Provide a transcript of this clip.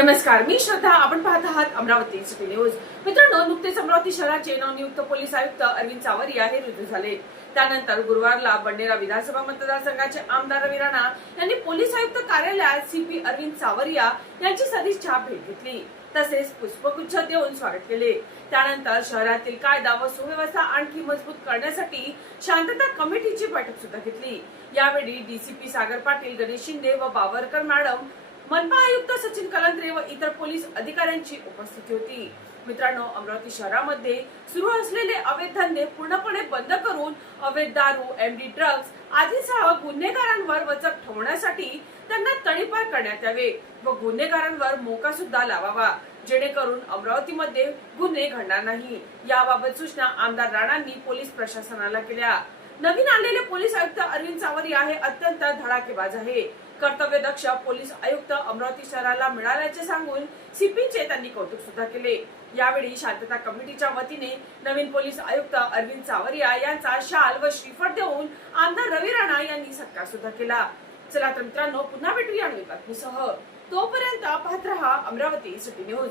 नमस्कार मी श्रद्धा. आपण पाहत आहात अमरावती सिटी न्यूज मित्रांनो नुकतेच अमरावती शहराचे नवनियुक्त पोलीस आयुक्त अरविंद सावरिया हे रुजू झाले. त्यानंतर गुरुवारला बंडेरा विधानसभा मतदारसंघाचे आमदार रवी राणा यांनी पोलीस आयुक्त कार्यालयात सीपी अरविंद सावरिया यांची सदिच्छा भेट घेतली. तसेच पुष्पगुच्छ देऊन स्वागत केले. त्यानंतर शहरातील कायदा व सुव्यवस्था आणखी मजबूत करण्यासाठी शांतता कमिटीची बैठक सुद्धा घेतली. यावेळी डीसीपी सागर पाटील गणेश शिंदे व बावरकर मॅडम मनपा आयुक्त सचिन कलंत्रे व इतर पोलीस अधिकाऱ्यांची उपस्थिती होती. मित्रांनो अमरावती शहरामध्ये सुरू असलेले अवैध धंदे पूर्णपणे बंद करून अवैध दारू एमडी ड्रग्ज आदीसह गुन्हेगारांवर वचक ठेवण्यासाठी त्यांना तडीपार करण्यात यावे व गुन्हेगारांवर मोका सुद्धा लावावा. जेणेकरून अमरावतीमध्ये गुन्हे घडणार नाही. याबाबत सूचना आमदार राणांनी पोलीस प्रशासनाला केल्या. नवीन आलेले पोलीस आयुक्त अरविंद सावरिया हे अत्यंत धडाकेबाज आहे. कर्तव्यदक्ष पोलीस आयुक्त अमरावती शहराला मिळाल्याचे सांगून सीपीचे त्यांनी कौतुक सुद्धा केले. यावेळी शांतता कमिटीच्या वतीने नवीन पोलीस आयुक्त अरविंद सावरिया यांचा शाल व श्रीफळ देऊन आमदार रवी राणा यांनी सत्कार सुद्धा केला. चला तर मित्रांनो पुन्हा भेटूया बातमीसह तोपर्यंत पाहत रहा अमरावती सिटी न्यूज.